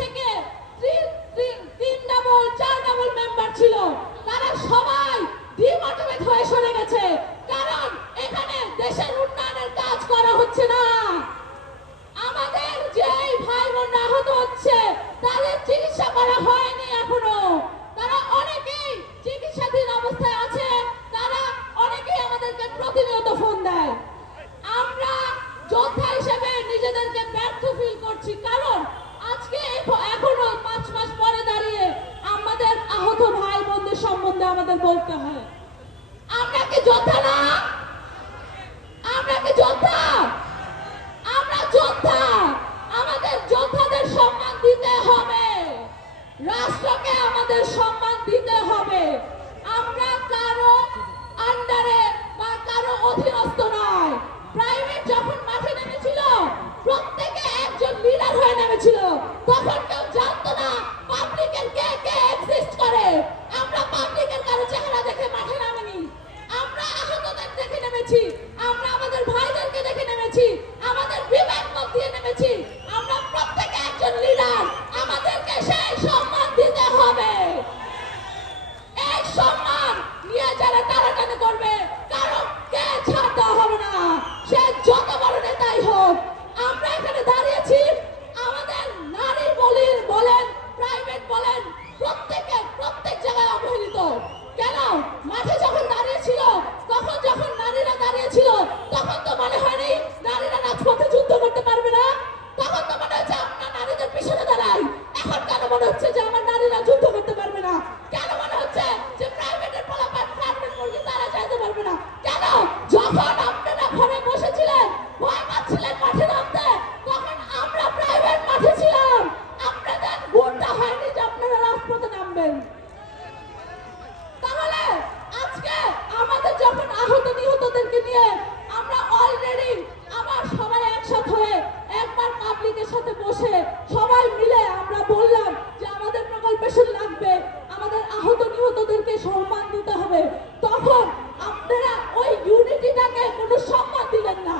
থেকে তিন double 4 double member ছিল, তারা সবাই ডিমোটিভেট হয়ে সরে গেছে, কারণ এখানে দেশের উন্নয়নের কাজ করা হচ্ছে না। আমাদের যেই ভাই বোনরা আহত হচ্ছে তাদের চিকিৎসা করা হয়নি এখনো, তারা অনেকেই চিকিৎসাধীন অবস্থায় আছে, তারা অনেকেই আমাদেরকে প্রতিনিয়ত ফোন দেয়। আমরা যোদ্ধা হিসেবে নিজেদেরকে ব্যর্থ ফিল করছি, কারণ আজকে এখনো 5 মাস পরে দাঁড়িয়ে আমাদের আহত ভাই বোনদের সম্বন্ধে আমাদের বলতে হয়। আমরা কি যোদ্ধা না? আমরা কি যোদ্ধা? আমরা যোদ্ধা। আমাদের যোদ্ধাদের সম্মান দিতে হবে, রাষ্ট্রকে আমাদের সম্মান দিতে হবে। আমরা কারো আন্ডারে বা কারো অধীনস্থ নয়। প্রাইভেট যখন মাঠে নেমেছিল প্রত্যেকে একজন লিডার হয়ে নেমেছিল, তখন কেউ জানতো না পাবলিকের কে কে এক্সিস্ট করে। আমরা পাবলিকের কারো চেহারা দেখে মাঠে নামিনি, আমরা আহতদের দেখে নেমেছি, আমরা আমাদের ভাইদেরকে দেখে নেমেছি, আমাদের বিবেক পথ দিয়ে নেমেছি। আমরা প্রত্যেকে একজন লিডার, আমাদেরকে সেই সম্মান দিতে হবে। এই সম্মান নিয়ে যারা টানাটানি করবে কারণ কে ছাড় দেওয়া হবে না, সে যত বড় নেতাই হোক। আমরা এখানে দাঁড়িয়েছি, আমাদের নারী বলেন প্রাইভেট বলেন প্রত্যেক জায়গায় অবহেলিত। কেন? মাঠে যখন দাঁড়িয়েছিল, যখন নারীরা দাঁড়িয়েছিল তখন তো মনে হয়নি নারীরা রাজপথে যুদ্ধ করতে পারবে না, তখন তো মনে হচ্ছে আমরা নারীদের পিছনে দাঁড়াই। এখন কেন মনে হচ্ছে যে আমার নারীরা যুদ্ধ করতে পারবে না? কেন মনে হচ্ছে যে প্রাইভেটের পোলাপান প্রাইভেট করলে তারা যাইতে পারবে না? কেন? যখন আপনারা ঘরে বসেছিলেন ভয় পাচ্ছিলেন মাঠে নামতে, তখন আমরা প্রাইভেট মাঠে ছিলাম। আপনাদের গুণটা হয়নি যে আপনারা রাজপথে নামবেন। তাহলে আজকে আমাদের যখন আহত নিহতদেরকে নিয়ে আমরা অলরেডি আবার সবাই একসাথে হয়ে একবার পাবলিকের সাথে বসে সবাই মিলে আমরা বললাম যে আমাদের প্রকল্পেশন লাগবে, আমাদের আহত নিহতদেরকে সম্মান দিতে হবে। তখন আপনারা ওই ইউনিটিটাকে কোনো সম্মান দিলেন না।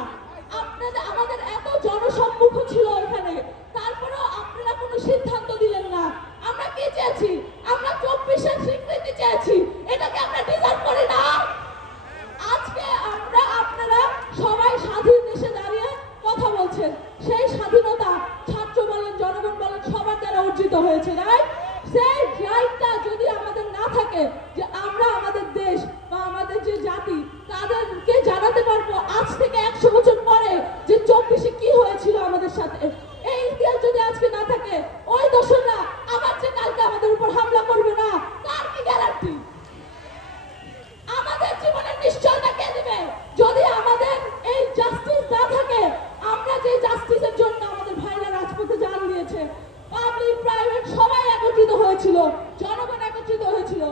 আমাদের এত জনসম্মুখ ছিল এখানে, তারপরেও আপনারা কোনো সিদ্ধান্ত দিলেন না। আমরা কি চেয়েছি? আমরা 24-এর স্বীকৃতি চেয়েছি, এটাকে আমরা ডিজার্ভ করি না। আজকে আপনারা সবাই স্বাধীন দেশে দাঁড়িয়ে কথা বলছেন, সেই স্বাধীনতা ছাত্র বলেন জনগণ বলেন সবার দ্বারা অর্জিত হয়েছে, রাইট? সেই রাইটটা যদি আমাদের না থাকে যে আমরা আমাদের দেশ বা আমাদের যে জাতি তাদেরকে জানাতে পারবো আজ থেকে 100 বছর পরে যে 24-এ কি হয়েছিল আমাদের সাথে, এই ইতিহাস যদি আজকে না থাকে, ওই দোসররা আবার যে কালকে আমাদের উপর হামলা করবে না, তার কি গ্যারান্টি? আমাদের জীবনের নিশ্চয়তা কে দিবে যদি আমাদের এই জাস্টিস না থাকে? আমরা যে জাস্টিসের জন্য আমাদের ভাইরা রাজপথে জান দিয়েছে, পাবলিক প্রাইভেট সবাই একত্রিত হয়েছিল, জনগণ একত্রিত হয়েছিল,